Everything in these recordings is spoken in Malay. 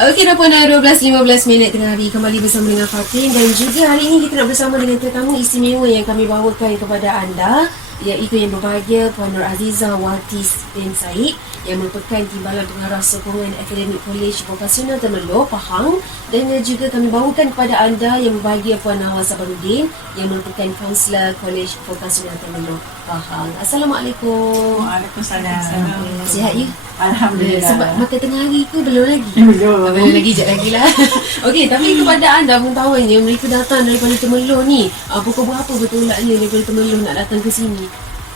Okey, dah pun dah 12.15 minit tengah hari. Kembali bersama dengan Fatin. Dan juga hari ini kita nak bersama dengan tetamu istimewa yang kami bawakan kepada anda, iaitu yang berbahagia Puan Nur Azizah Wati bin Said, yang merupakan Timbalan Pengarah Sokongan Akademik Kolej Vokasional Temerloh, Pahang. Dan juga kami bawakan kepada anda yang berbahagia Puan Nawal Sabarudin, yang merupakan Kaunselor Kolej Vokasional Temerloh, Pahang. Assalamualaikum. Waalaikumsalam. Sihat ya? Alhamdulillah. Sebab makan tengah hari ke belum lagi? Belum. Belum lagi, sekejap lagi lah. Okey, tapi kepada anda pengetahuannya, mereka datang daripada Temerloh ni, pukul berapa bertolaknya daripada Temerloh nak datang ke sini?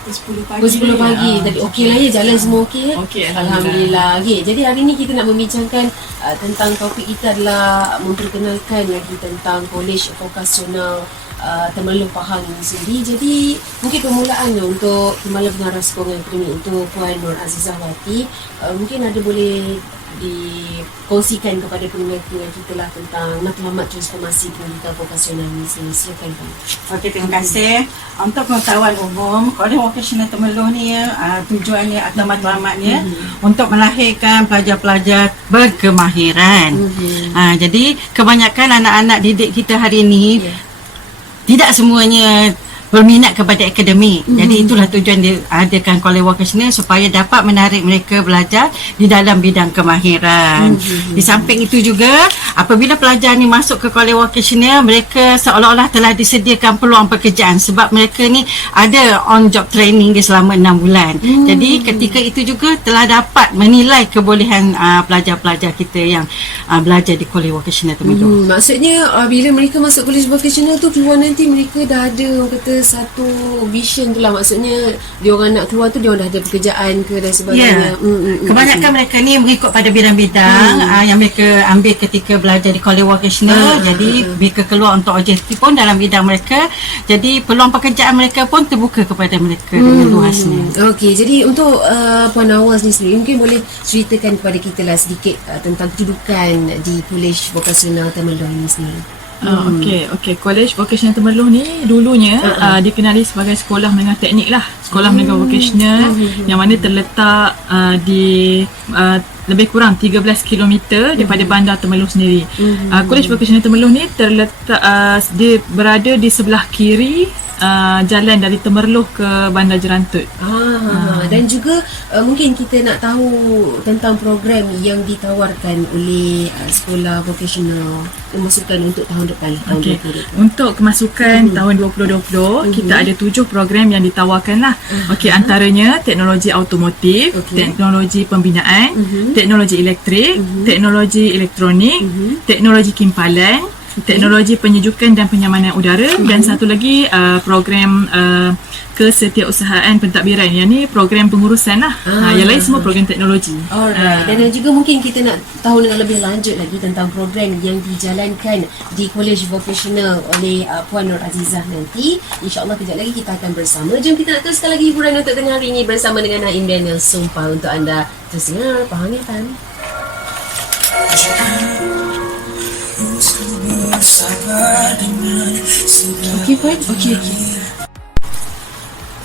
Pukul 10 pagi. Pukul 10 pagi. Tadi okey lah ya, jalan semua okey ya? Okey, Alhamdulillah. Okey, jadi hari ni kita nak membincangkan tentang topik kita adalah memperkenalkan lagi tentang Kolej Vokasional Temerloh Pahang ini sendiri. Jadi mungkin permulaannya untuk Timbalan Pengarah Sokongan Akademik untuk Puan Nur Azizah Wati, mungkin ada boleh dikongsikan kepada pendengar-pendengar kita lah tentang matlamat transformasi pendidikan vokasional ini sendiri. Silakan Puan. Okey, terima kasih. Untuk pengetahuan umum, Kolej Vokasional Temerloh ni tujuannya atau matlamatnya untuk melahirkan pelajar-pelajar berkemahiran. Jadi kebanyakan anak-anak didik kita hari ini tidak semuanya berminat kepada akademik. Jadi itulah tujuan dia adakan Kolej Vokasional, supaya dapat menarik mereka belajar di dalam bidang kemahiran. Di samping itu juga, apabila pelajar ni masuk ke Kolej Vokasional, mereka seolah-olah telah disediakan peluang pekerjaan, sebab mereka ni ada on job training dia selama 6 bulan. Jadi ketika itu juga telah dapat menilai kebolehan pelajar-pelajar kita yang belajar di Kolej Vokasional Temerloh. Maksudnya bila mereka masuk Kolej Vokasional tu, keluar nanti mereka dah ada, orang kata, satu vision tu lah. Maksudnya dia orang nak keluar tu, dia orang dah ada pekerjaan ke dan sebagainya. Kebanyakan mereka ni mengikut pada bidang-bidang yang mereka ambil ketika belajar di Kolej Vokasional. Jadi mereka keluar untuk objektif pun dalam bidang mereka. Jadi peluang pekerjaan mereka pun terbuka kepada mereka dengan luasnya. Okey, jadi untuk Puan Nawaz ni sendiri, mungkin boleh ceritakan kepada kita lah sedikit tentang kedudukan di Kolej Vokasional Temerloh ini sendiri. Okey. Kolej Vokasional Temerloh ni dulunya dikenali sebagai sekolah menengah teknik lah. Sekolah menengah vokasional yang mana terletak di lebih kurang 13 km daripada bandar Temerloh sendiri. Kolej Vokasional Temerloh ni terletak dia berada di sebelah kiri jalan dari Temerloh ke Bandar Jerantut. Dan juga mungkin kita nak tahu tentang program yang ditawarkan oleh sekolah vokasional kemasukan untuk tahun depan, tahun 2020. Untuk kemasukan tahun 2020, kita ada 7 program yang ditawarkan lah. Antaranya teknologi automotif, teknologi pembinaan, teknologi elektrik, teknologi elektronik, teknologi kimpalan, teknologi penyejukan dan penyamanan udara, dan satu lagi program kesetiausahaan pentadbiran. Yang ni program pengurusan lah. Yang lain semua program teknologi. Alright. Dan juga mungkin kita nak tahu dengan lebih lanjut lagi tentang program yang dijalankan di Kolej Vokasional oleh Puan Nur Azizah nanti. InsyaAllah kejap lagi kita akan bersama. Jom kita nak teruskan lagi hiburan untuk tengah hari ini bersama dengan Naim Daniel Sumpah untuk anda. Terus dengar Pahang FM. Okey Puan, okey.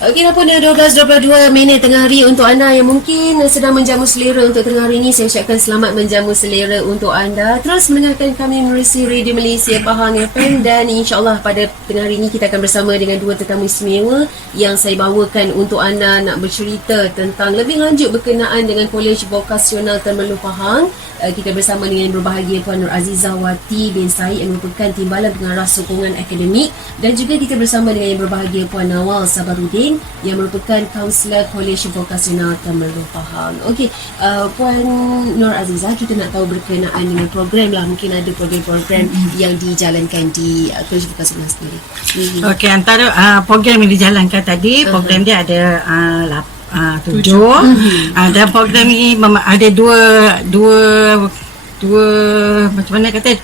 Okey, dah pun dah 12.22 minit tengah hari untuk anda yang mungkin sedang menjamu selera untuk tengah hari ini. Saya ucapkan selamat menjamu selera untuk anda. Terus mendengarkan kami menerusi Radio Malaysia Pahang FM, dan insyaAllah pada tengah hari ini kita akan bersama dengan dua tetamu istimewa yang saya bawakan untuk anda nak bercerita tentang lebih lanjut berkenaan dengan Kolej Vokasional Temerloh Pahang. Kita bersama dengan yang berbahagia Puan Nur Azizah Wati bin Said yang merupakan Timbalan Pengarah Sokongan Akademik, dan juga kita bersama dengan yang berbahagia Puan Nawal Sabarudin yang merupakan Kaunselor Kolej Vokasional Temerloh Pahang. Okey, Puan Nur Azizah, kita nak tahu berkenaan dengan program lah. Mungkin ada program-program yang dijalankan di Kolej Vokasional sendiri. Okey, antara program yang dijalankan tadi, program dia ada 7. Dan program ini ada dua macam mana kata,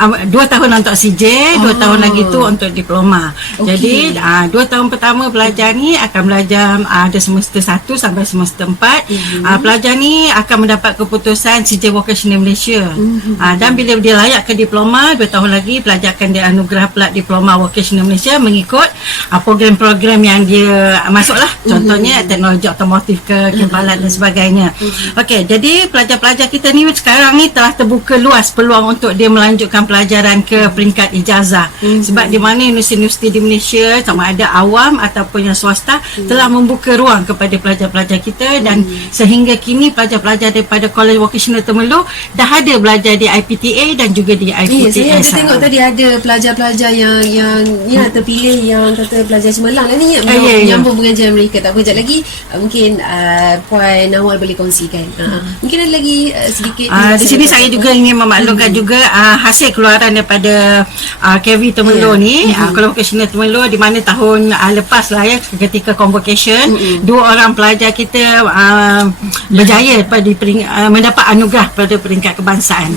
2 tahun untuk CJ, 2 tahun lagi tu untuk diploma. Jadi 2 tahun pertama pelajar ni akan belajar ada semester 1 sampai semester 4. Pelajar ni akan mendapat keputusan CJ Vocational Malaysia. Dan bila dia layak ke diploma, 2 tahun lagi pelajar akan dianugerah pula diploma Vocational Malaysia mengikut program-program yang dia masuklah. Contohnya teknologi otomotif ke kebalan dan sebagainya. Okey, jadi pelajar-pelajar kita ni sekarang ni telah terbuka luas peluang untuk dia melanjutkan pelajaran ke peringkat ijazah. Sebab di mana universiti-universiti di Malaysia sama ada awam ataupun yang swasta telah membuka ruang kepada pelajar-pelajar kita dan sehingga kini pelajar-pelajar daripada College Vocational Temerloh dah ada belajar di IPTA dan juga di IPTS. Saya ada tengok tadi ada pelajar-pelajar yang terpilih yang kata pelajar cemerlang lah ni menyambung pengajian mereka. Tak apa, sekejap lagi mungkin Puan Nawal boleh kongsikan. Mungkin ada lagi sedikit di sini saya juga ingin memaklumkan juga hasil keluaran daripada KV Temerloh ni, College Vocational Temerloh, di mana tahun lepas lah ya, ketika convocation 2 orang pelajar kita berjaya mendapat anugerah pada peringkat kebangsaan.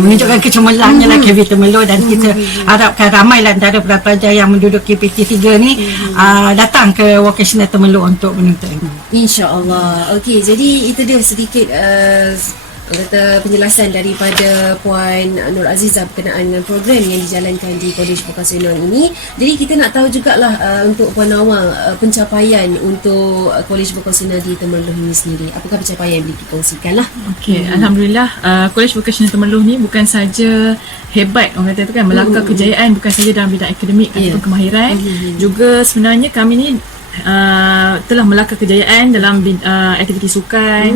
Menunjukkan kecemerlangannya lah KV Temerloh, dan kita harapkan ramailah antara pelajar yang menduduki PT3 ni datang ke Vocational Temerloh untuk menuntut ilmu. InsyaAllah. Okey, jadi itu dia sedikit kata penjelasan daripada Puan Nur Azizah berkenaan dengan program yang dijalankan di College Vocasional ini. Jadi kita nak tahu jugalah untuk Puan Nawal pencapaian untuk College Vocasional di Temerloh ini sendiri. Apakah pencapaian yang boleh dikongsikan lah? Okey, Alhamdulillah College Vocational Temerloh ni bukan saja hebat orang kata tu kan, melangkah kejayaan bukan saja dalam bidang akademik ataupun kemahiran, juga sebenarnya kami ni telah melangkah kejayaan dalam aktiviti sukan,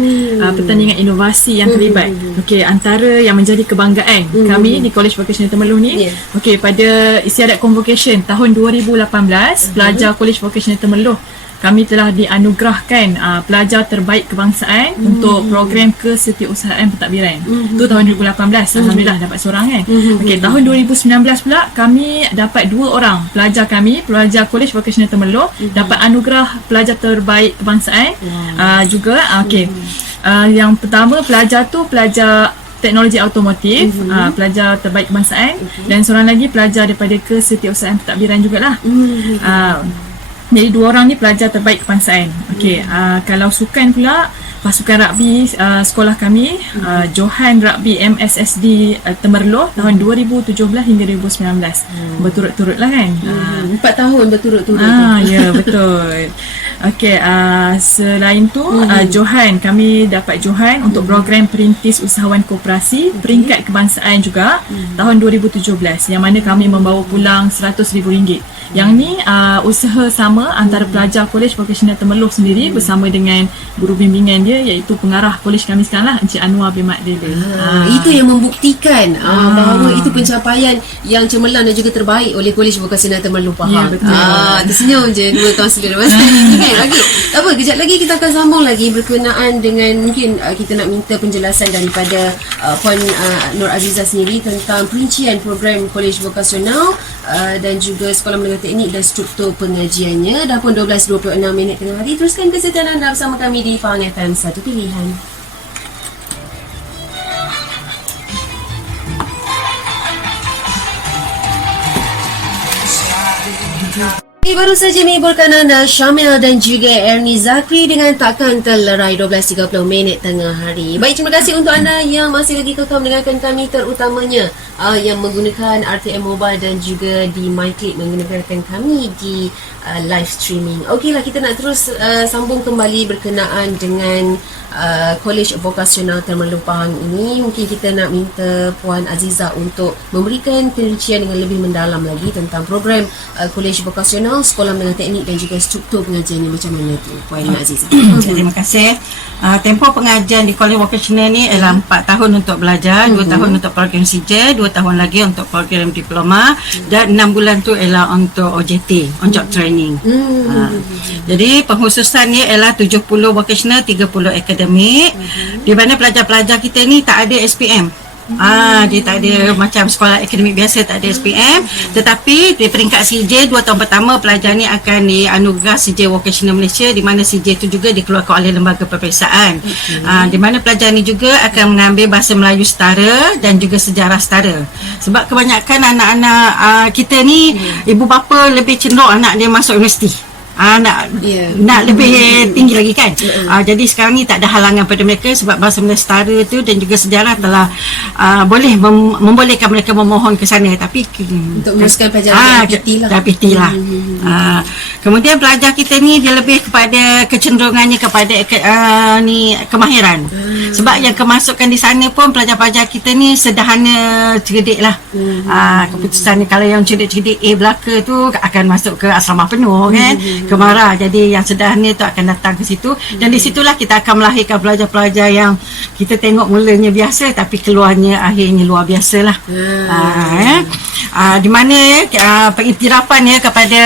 pertandingan inovasi yang terlibat. Okey, antara yang menjadi kebanggaan kami di College Vocational Temerloh ni, okey, pada istiadat convocation tahun 2018, pelajar College Vocational Temerloh kami telah dianugerahkan pelajar terbaik kebangsaan untuk program kesetiausahaan pentadbiran. Tu tahun 2018. Alhamdulillah dapat seorang kan. Okey, tahun 2019 pula kami dapat 2 orang pelajar kami, pelajar College Vocational Temerloh dapat anugerah pelajar terbaik kebangsaan. Juga okey. Yang pertama pelajar tu pelajar teknologi automotif, pelajar terbaik kebangsaan, dan seorang lagi pelajar daripada kesetiausahaan pentadbiran jugalah. Jadi 2 orang ni pelajar terbaik kebangsaan. Okey, kalau sukan pula, pasukan rugby sekolah kami, Johan Rugby MSSD Temerloh tahun 2017 hingga 2019. Berturut-turut lah kan. 4 tahun berturut-turut. Ya, betul. Okey, selain tu Johan, kami dapat Johan untuk program Perintis Usahawan Koperasi peringkat kebangsaan juga tahun 2017, yang mana kami membawa pulang RM100,000. Yang ni usaha sama antara pelajar College Vocational Temerloh sendiri bersama dengan guru bimbingan dia, iaitu pengarah kolej kami sekarang lah, Encik Anwar bin Mat Dele. Itu yang membuktikan bahawa itu pencapaian yang cemerlang dan juga terbaik oleh College Vocational Temerloh. Faham? Tersenyum je dua kaunselor masa ni kan. Okey, tak apa, kejap lagi kita akan sambung lagi berkenaan dengan mungkin kita nak minta penjelasan daripada Puan Nur Azizah sendiri tentang perincian program College Vocational dan juga Sekolah Menengah Teknik dan struktur pengajiannya. Dah pun 12.26 tengah hari. Teruskan kesetiaan anda bersama kami di Pahang FM, satu pilihan. Baru saja menghiburkan anda Syamil dan juga Ernie Zakri dengan Takkan Terlerai 12.30 tengah hari. Baik, terima kasih untuk anda yang masih lagi kekal mendengarkan kami, terutamanya yang menggunakan RTM Mobile dan juga di MyClip menggunakan kami di live streaming. Okeylah, kita nak terus sambung kembali berkenaan dengan College Vocational Temerloh Pahang ini. Mungkin kita nak minta Puan Azizah untuk memberikan perincian dengan lebih mendalam lagi tentang program College Vocational, Sekolah Menengah Teknik dan juga struktur pengajiannya. Macam mana tu Puan Azizah? Terima kasih. Tempoh pengajian di College Vocational ni ialah 4 tahun untuk belajar, 2 tahun untuk program CJ, 2 tahun lagi untuk program diploma, dan 6 bulan tu ialah untuk OJT, on job training. Jadi pengkhususannya ialah 70 vocational, 30 akademik, di mana pelajar-pelajar kita ni tak ada SPM. Dia tak ada macam sekolah akademik biasa, tak ada SPM. Tetapi di peringkat CJ 2 tahun pertama pelajar ni akan dianugerah CJ Vocational Malaysia, di mana CJ itu juga dikeluarkan oleh lembaga peperiksaan. Di mana pelajar ni juga akan mengambil bahasa Melayu setara dan juga sejarah setara. Sebab kebanyakan anak-anak kita ni, ibu bapa lebih cenderung anak dia masuk universiti. Nak lebih tinggi lagi kan. Jadi sekarang ni tak ada halangan pada mereka, sebab bahasa Melayu setara tu dan juga sejarah telah boleh membolehkan mereka memohon ke sana. Tapi untuk meneruskan pelajaran PT lah. Kemudian pelajar kita ni dia lebih kepada kecenderungannya kepada kemahiran. Sebab yang kemasukan di sana pun pelajar-pelajar kita ni sederhana, cerdik lah. Keputusan kalau yang cerdik-cerdik A belaka tu akan masuk ke asrama penuh kan, Kemara. Jadi yang sederhana tu akan datang ke situ, dan di situlah kita akan melahirkan pelajar-pelajar yang kita tengok mulanya biasa tapi keluarnya akhirnya luar biasa lah. Di mana pengiktirafan kepada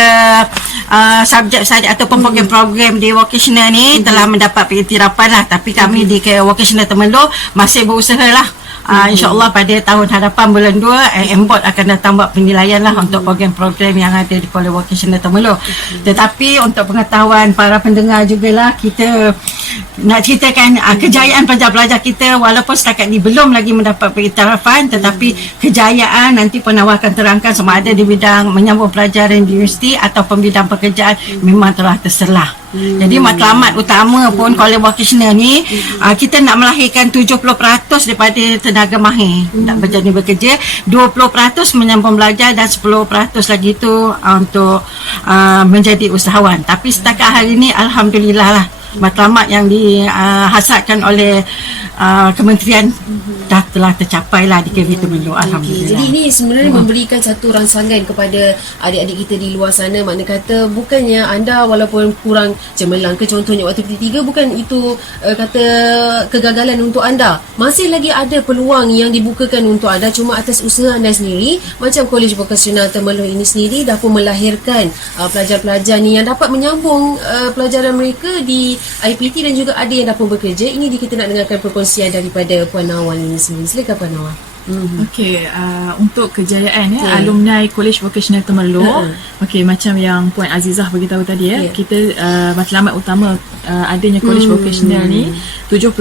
subjek-subjek ataupun program-program di vocational ni telah mendapat pengiktirafan lah. Tapi kami di vocational Temerloh masih berusaha lah. InsyaAllah pada tahun hadapan bulan 2 MBOT akan datang buat penilaian lah untuk program-program yang ada di College Vocational Temerloh. Tetapi untuk pengetahuan para pendengar jugalah, kita nak ceritakan kejayaan pelajar-pelajar kita walaupun setakat ni belum lagi mendapat pengiktirafan, tetapi kejayaan nanti penawar akan terangkan sama ada di bidang menyambung pelajaran di universiti ataupun bidang pekerjaan memang telah terselah. Jadi matlamat utama pun College Vocational ni kita nak melahirkan 70% daripada tenaga mahir nak berjaya bekerja, 20% menyambung belajar dan 10% lagi tu untuk menjadi usahawan. Tapi setakat hari ni alhamdulillah lah, matlamat yang dihasatkan oleh kementerian telah tercapai lah di KV Temerloh. Alhamdulillah. Jadi ini sebenarnya memberikan satu rangsangan kepada adik-adik kita di luar sana. Makna kata bukannya anda walaupun kurang cemerlang ke contohnya waktu PT3, bukan itu kata kegagalan untuk anda. Masih lagi ada peluang yang dibukakan untuk anda, cuma atas usaha anda sendiri. Macam College Vocational Temerloh ini sendiri dah pun melahirkan pelajar-pelajar ni yang dapat menyambung pelajaran mereka di IPT dan juga ada yang dah pun bekerja. Ini kita nak dengarkan perkongsian daripada Puan Nawal ini sendiri. Silakan Puan Nawal. Okey, untuk kejayaan alumni College Vocational Temerloh, macam yang Puan Azizah beritahu tadi kita matlamat utama adanya College Vocational ni 70%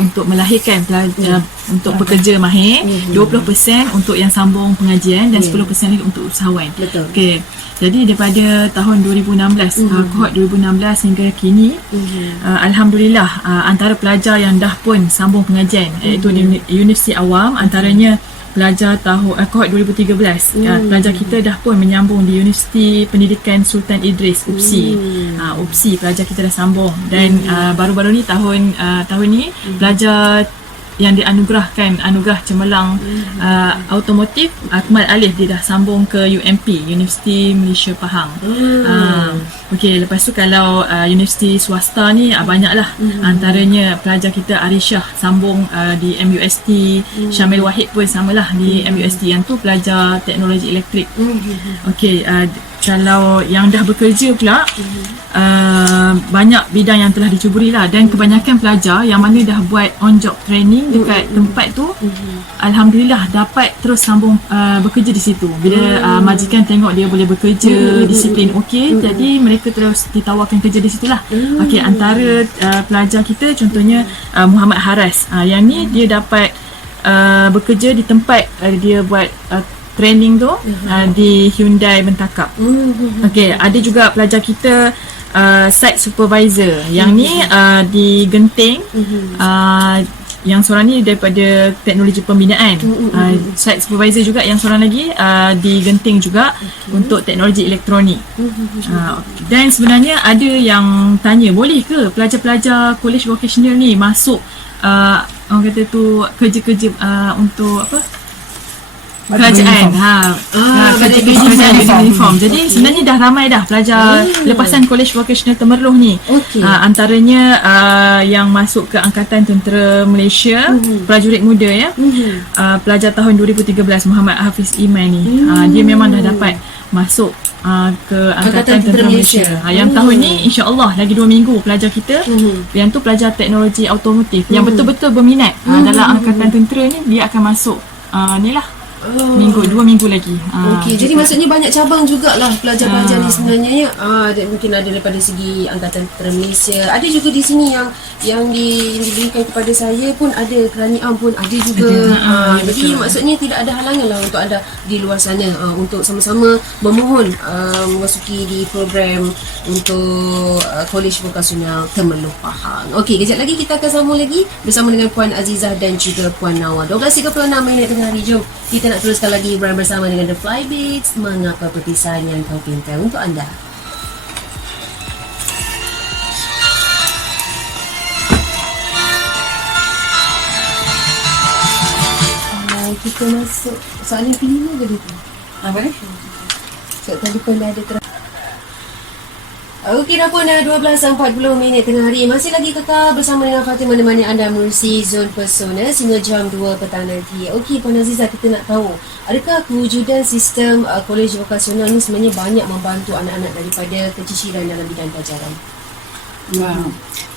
untuk melahirkan pelajar untuk pekerja mahir, 20% untuk yang sambung pengajian dan 10% lagi untuk usahawan. Okey. Jadi daripada tahun 2016, kohort 2016 hingga kini, alhamdulillah antara pelajar yang dah pun sambung pengajian iaitu di Universiti Awam, antaranya pelajar kohort 2013, pelajar kita dah pun menyambung di Universiti Pendidikan Sultan Idris, UPSI. UPSI pelajar kita dah sambung, dan baru-baru ni tahun ni pelajar yang dianugerahkan anugerah cemerlang automotif, Akmal Alif, dia dah sambung ke UMP, Universiti Malaysia Pahang. Okey, lepas tu kalau universiti swasta ni banyaklah. Antaranya pelajar kita Arishah sambung di MUST, Syamil Wahid pun samalah di MUST, yang tu pelajar teknologi elektrik. Okey, kalau yang dah bekerja pula, banyak bidang yang telah dicuburi lah, dan kebanyakan pelajar yang mana dah buat on job training dekat tempat tu, alhamdulillah dapat terus sambung bekerja di situ. Bila majikan tengok dia boleh bekerja, disiplin okey, jadi mereka terus ditawarkan kerja di situlah. Okey, antara pelajar kita contohnya Muhammad Haras, yang ni dia dapat bekerja di tempat dia buat training tu di Hyundai Bentakap. Okey, ada juga pelajar kita site supervisor, yang ni di Genting, yang seorang ni daripada teknologi pembinaan. Site supervisor juga yang seorang lagi di Genting juga untuk teknologi elektronik. Dan sebenarnya ada yang tanya, boleh ke pelajar-pelajar College Vocational ni masuk orang kata tu kerja-kerja untuk apa? Kerajaan. Kerajaan uniform. Jadi sebenarnya dah ramai dah pelajar lepasan College Vocational Temerloh ni. Antaranya yang masuk ke Angkatan Tentera Malaysia, prajurit muda pelajar tahun 2013 Muhammad Hafiz Iman ni. Dia memang dah dapat masuk ke Angkatan Angkatan Tentera Tentera Malaysia. Malaysia. Yang tahun ni insya-Allah lagi 2 minggu pelajar kita yang tu pelajar teknologi automotif yang betul-betul berminat dalam Angkatan Tentera ni, dia akan masuk ni lah. 2 minggu lagi. Okey, jadi maksudnya banyak cabang jugalah pelajar-pelajar ni sebenarnya ya. Mungkin ada daripada segi Angkatan Tentera Malaysia. Ada juga di sini yang diberikan kepada saya pun ada, Keraniam pun ada juga. Jadi maksudnya tidak ada halangan lah untuk anda di luar sana untuk sama-sama memohon memasuki di program untuk Kolej Vokasional Temerloh Pahang. Okey, kejap lagi kita akan sambung lagi bersama dengan Puan Azizah dan juga Puan Nawa. 12.36 minit tengah hari. Jom kita nak teruskan lagi bersama dengan The Flybeats. Mengapa perpisahan yang kau pinta untuk anda? Kita masuk soalan kelima ke tu? Apa ni? Soalan tadi pun dah ada Okey, dah pun dah 12.40 minit tengah hari. Masih lagi kekal bersama dengan Fatimah menemani anda menerusi Zon Pesona sehingga jam 2 petang nanti. Okey, Puan Azizah, kita nak tahu, adakah kewujudan sistem kolej vokasional ni sebenarnya banyak membantu anak-anak daripada keciciran dalam bidang pelajaran?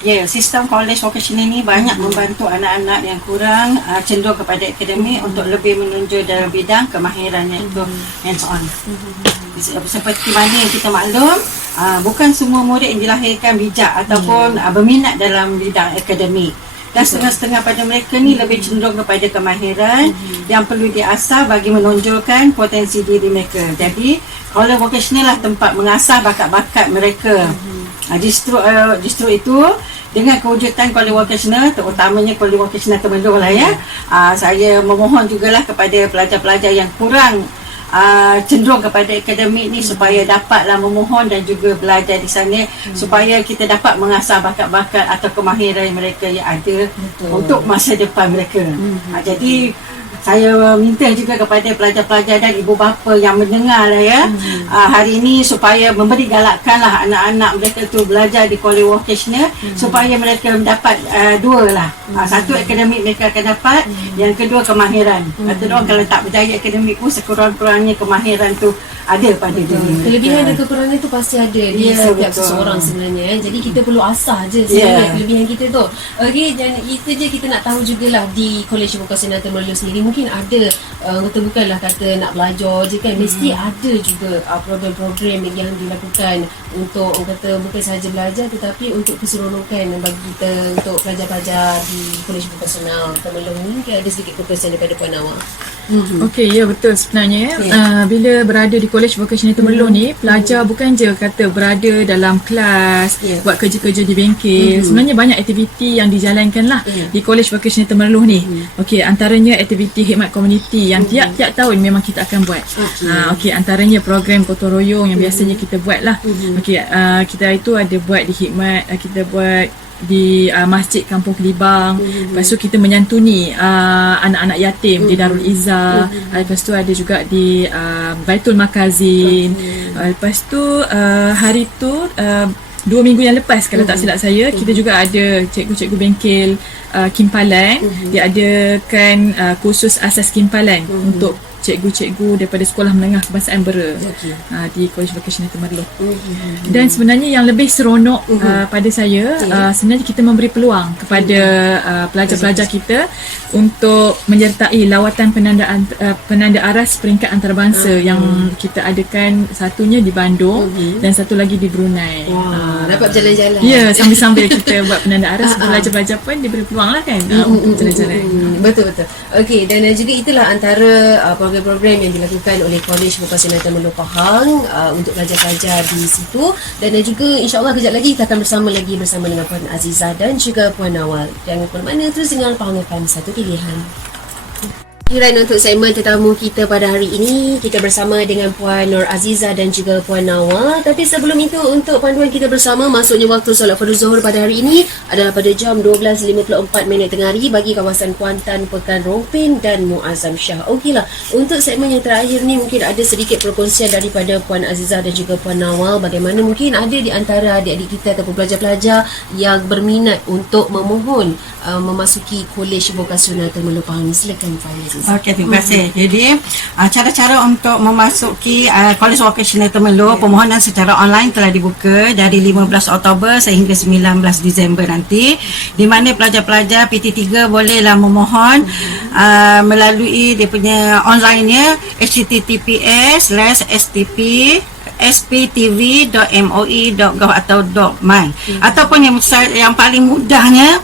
Ya, sistem kolej vokasional ni banyak membantu anak-anak yang kurang cenderung kepada akademik untuk lebih menonjol dalam bidang kemahiran, iaitu hands on. Seperti mana yang kita maklum, bukan semua murid yang dilahirkan bijak ataupun berminat dalam bidang akademik. Dan setengah-setengah pada mereka ni lebih cenderung kepada kemahiran yang perlu diasah bagi menonjolkan potensi diri mereka. Jadi, kolej vokasional lah tempat mengasah bakat-bakat mereka. Justru itu, dengan kewujudan kolej vokasional, terutamanya kolej vokasional Temerloh lah ya, saya memohon jugalah kepada pelajar-pelajar yang kurang cenderung kepada akademik ni supaya dapatlah memohon dan juga belajar di sana supaya kita dapat mengasah bakat-bakat atau kemahiran mereka yang ada untuk masa depan mereka. Jadi saya minta juga kepada pelajar-pelajar dan ibu bapa yang mendengar lah ya, hari ini supaya memberi galakkanlah anak-anak mereka tu belajar di kolej vokasional supaya mereka mendapat dua lah. Satu akademik mereka akan dapat, yang kedua kemahiran. Kata orang kalau tak berjaya akademik pun sekurang-kurangnya kemahiran tu ada pada diri. Kelebihan dan kekurangan tu pasti ada di setiap seseorang sebenarnya. Jadi kita perlu asah je sebenarnya kelebihan kita tu. Okey, dan itu je kita nak tahu jugalah di Kolej Vokasional Temerloh sendiri. Mungkin ada bukanlah kata nak belajar je kan, mesti ada juga program-program yang dilakukan untuk orang kata bukan sahaja belajar tetapi untuk keseronokan bagi kita untuk pelajar-pelajar di Kolej Vokasional Temerloh ni. Mungkin ada sedikit kongsian daripada Puan Nawa. Okey, ya betul sebenarnya. Bila berada di Kolej Vokasional Temerloh ni, pelajar bukan je kata berada dalam kelas, buat kerja-kerja di bengkel. Sebenarnya banyak aktiviti yang dijalankan lah di Kolej Vokasional Temerloh ni. Okey, antaranya aktiviti khidmat komuniti yang tiap-tiap tahun memang kita akan buat. Okey, antaranya program gotong royong yang biasanya kita buat lah. Okey, kita itu ada buat di khidmat, kita buat di Masjid Kampung Kelibang. Lepas tu kita menyantuni anak-anak yatim di Darul Izzah. Lepas tu ada juga di Baitul Makazin. Lepas tu hari tu 2 minggu yang lepas kalau tak silap saya, kita juga ada cikgu-cikgu bengkel Kimpalan. Dia adakan kursus asas Kimpalan untuk cikgu-cikgu daripada Sekolah Menengah Kebangsaan Bera di Kolej Vokasional Temerloh. Dan sebenarnya yang lebih seronok pada saya, sebenarnya kita memberi peluang kepada pelajar-pelajar kita untuk menyertai lawatan penanda aras peringkat antarabangsa yang kita adakan, satunya di Bandung dan satu lagi di Brunei. Dapat jalan-jalan. Ya, sambil-sambil kita buat penanda aras, pelajar-pelajar pun diberi peluang lah kan untuk jalan-jalan. Betul-betul. Okey, dan juga itulah antara program-program yang dilakukan oleh Kolej Vokasional Temerloh Pahang untuk pelajar-pelajar di situ. Dan juga insya-Allah kejap lagi kita akan bersama dengan Puan Azizah dan juga Puan Nawal. Jangan ke mana, terus dengar Pahang FM, satu pilihan. Right, untuk segmen tetamu kita pada hari ini, kita bersama dengan Puan Nur Azizah dan juga Puan Nawa. Tapi sebelum itu, untuk panduan kita bersama, masuknya waktu solat fardu zuhur pada hari ini adalah pada jam 12.54 minit tengah hari bagi kawasan Kuantan, Pekan Rompin dan Muazzam Shah. Okeylah, untuk segmen yang terakhir ni mungkin ada sedikit perkongsian daripada Puan Azizah dan juga Puan Nawa, bagaimana mungkin ada di antara adik-adik kita ataupun pelajar-pelajar yang berminat untuk memohon memasuki Kolej Vokasional Temerloh Pahang. Silakan Puan Azizah. Okey, terima kasih. Jadi, cara-cara untuk memasuki College Vocational Temerloh, permohonan secara online telah dibuka dari 15 Oktober sehingga 19 Disember nanti, di mana pelajar-pelajar PT3 bolehlah memohon melalui dia punya online-nya https://stp.sptv.moi.gov atau .my, ataupun yang paling mudahnya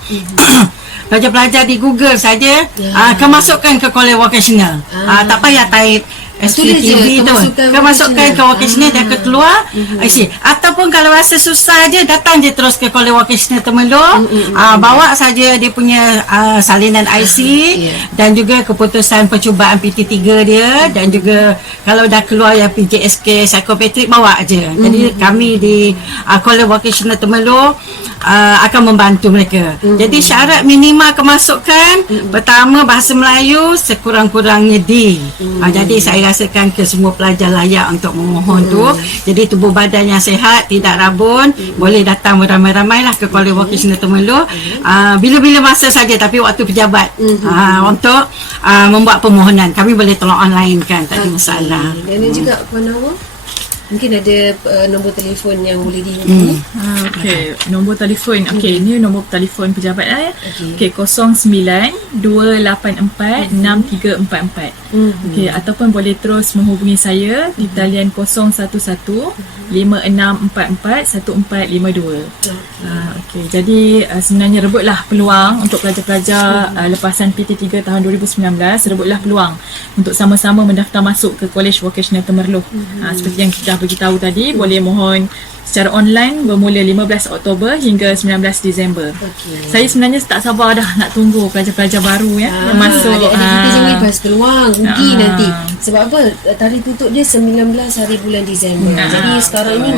pelajar-pelajar di Google saja kemasukkan ke College Vocational. Tak payah type SPTV tu, kemasukkan ke vocational dia akan keluar IC. Ataupun kalau rasa susah je, datang je terus ke College Vocational Temerloh, bawa saja dia punya salinan IC dan juga keputusan percubaan PT3 dia, dan juga kalau dah keluar yang PJSK psikometrik, bawa aje. Jadi kami di College Vocational Temerloh akan membantu mereka. Jadi syarat minimal kemasukan, pertama bahasa Melayu sekurang-kurangnya D. Jadi saya rasakan ke semua pelajar layak untuk memohon tu. Jadi tubuh badan yang sihat, tidak rabun, boleh datang beramai-ramai lah ke College Vocational Temerloh bila-bila masa saja, tapi waktu pejabat untuk membuat permohonan. Kami boleh tolong online kan, tak ada masalah. Dan juga Puan Hawa, mungkin ada nombor telefon yang boleh dihubungi. Okey, nombor telefon. Okey, ini nombor telefon pejabat lah ya. Okey, 09-284-6344. Okey, ataupun boleh terus menghubungi saya di talian 011-5644-1452. Okey, jadi sebenarnya rebutlah peluang untuk pelajar-pelajar lepasan PT3 tahun 2019, rebutlah peluang untuk sama-sama mendaftar masuk ke College Vocational Temerloh. Seperti yang kita beritahu tadi, boleh mohon secara online bermula 15 Oktober hingga 19 Disember. Saya sebenarnya tak sabar dah nak tunggu pelajar-pelajar baru yang masuk. Adik-adik kita jangan lepas peluang, rugi nanti. Sebab apa? Tarikh tutup dia 19 hari bulan Disember. Jadi sekarang ni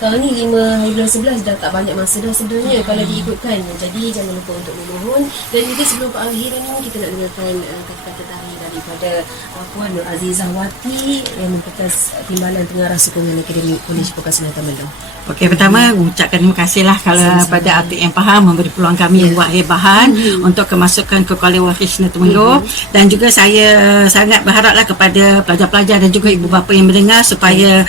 sekarang ni 5 hari bulan 11, dah tak banyak masa dah sebenarnya kalau diikutkan. Jadi jangan lupa untuk memohon. Dan juga sebelum pengakhiran ni, kita nak dengarkan kata-kata tarikhah daripada Puan Nur Azizah Wati yang merupakan Timbalan Pengarah Sokongan Akademik College Vocational Temerloh. Okey, pertama ucapkan terima kasihlah pada Atik yang faham memberi peluang kami buat hebahan untuk kemasukan ke College Vocational Temerloh. Dan juga saya sangat berharaplah kepada pelajar-pelajar dan juga ibu bapa yang mendengar supaya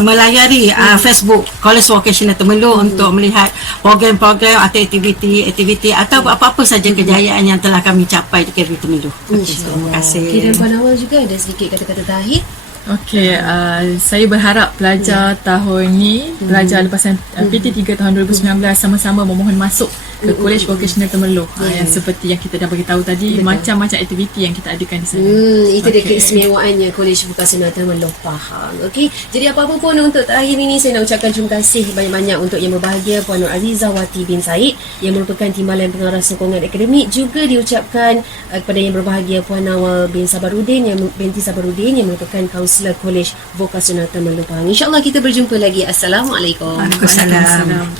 melayari Facebook College Vocational Temerloh untuk melihat program-program atau aktiviti atau apa-apa saja kejayaan yang telah kami capai di KV Temerloh. Terima kasih. Okay, dan Puan Awal juga ada sedikit kata-kata tahid. Okey, saya berharap pelajar tahun ni, pelajar lepasan PT3 tahun 2019 sama-sama memohon masuk ke College Vocational Temerloh. Yang seperti yang kita dah beritahu tadi, macam-macam aktiviti yang kita adakan di sana. Itu dia keistimewaannya College Vocational Temerloh. Faham. Okey. Jadi apa-apa pun untuk terakhir ini, saya nak ucapkan terima kasih banyak-banyak untuk Yang Berbahagia Puan Nur Azizah Wati bin Said yang merupakan Timbalan Pengarah Sokongan Akademik. Juga diucapkan kepada Yang Berbahagia Puan Nawal binti Sabarudin yang merupakan Kaunselor College Vocational Temerloh Pahang. InsyaAllah kita berjumpa lagi. Assalamualaikum. Waalaikumsalam.